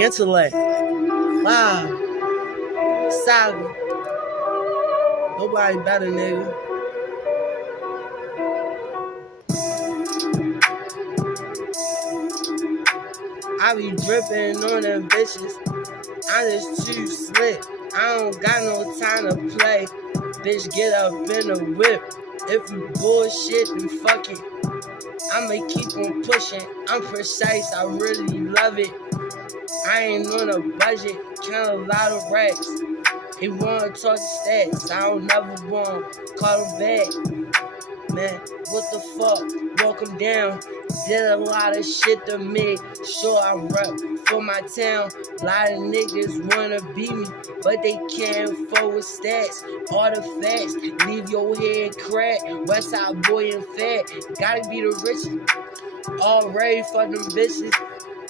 Intellect. Wow. Saga. Nobody better, nigga. I be dripping on them bitches. I just too slick. I don't got no time to play. Bitch, get up in the whip. If you bullshit, then fuck it. I'ma keep on pushing. I'm precise, I really love it. I ain't on a budget, count a lot of racks. He wanna talk stats, I don't never want call him back. Man, what the fuck? Walk him down. Did a lot of shit to me. Sure, I rep for my town. A lot of niggas wanna beat me, but they can't forward stats. All the facts, leave your head cracked. Westside boy and fat, gotta be the richest. All ready for them bitches.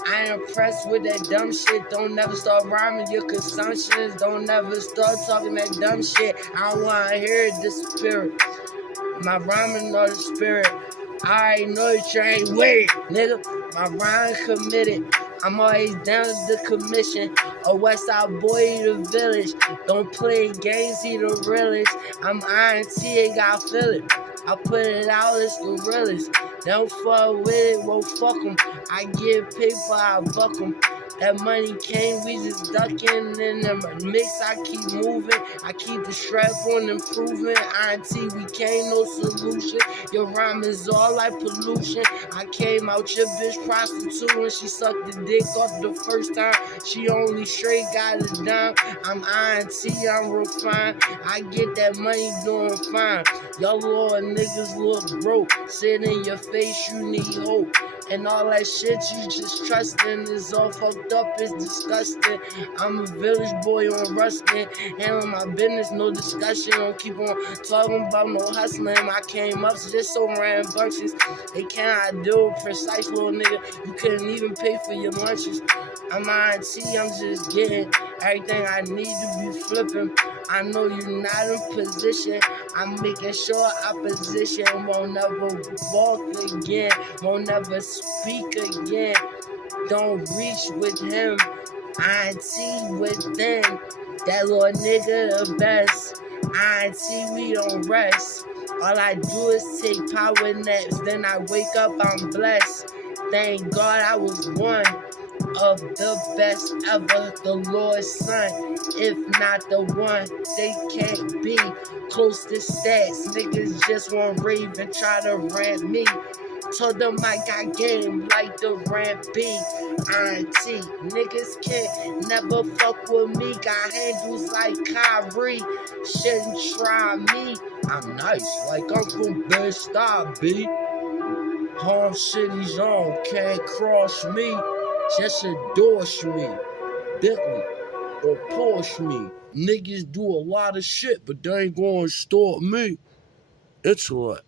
I ain't impressed with that dumb shit. Don't never start rhyming your consumptions. Don't never start talking that dumb shit. I don't wanna hear it disappear. My rhyming or the spirit. I already know you ain't with it, nigga. My rhyme committed. I'm always down to the commission. A Westside boy, the village. Don't play games, he the realest. I'm INT, gotta feel it. I put it out, it's the realest. Don't fuck with it, well fuck them. I get paper, I buck them. That money came, we just ducking in the mix. I keep moving, I keep the strap on improving. INT, we can't no solution. Your rhyme is all like pollution. I came out your bitch prostitute and she sucked the dick off the first time. She only straight got a dime. I'm INT, I'm refined. I get that money doing fine. Y'all little niggas look broke. Sit in your face, you need hope. And all that shit you just trusting is all fucked up, it's disgusting. I'm a village boy on Ruskin, handling my business, no discussion. Don't keep on talking about no hustling. I came up just so rambunctious. They cannot do it precise, little nigga. You couldn't even pay for your lunches. I'm INT, I'm just getting everything I need to be flipping. I know you're not in position. I'm making sure opposition won't never walk again, won't never speak again. Don't reach with him. INT with them. That little nigga the best. INT, we don't rest. All I do is take power naps. Then I wake up, I'm blessed. Thank God I was one of the best ever, the Lord's son. If not the one, they can't be close to stats. Niggas just want rave and try to rant me. Told them I got game like the ramp B. INT, niggas can't never fuck with me. Got handles like Kyrie, shouldn't try me. I'm nice like I'm from Bed-Stuy, B. Home City's on, can't cross me. Just endorse me, Bentley, or Porsche me. Niggas do a lot of shit, but they ain't gonna stop me. It's what.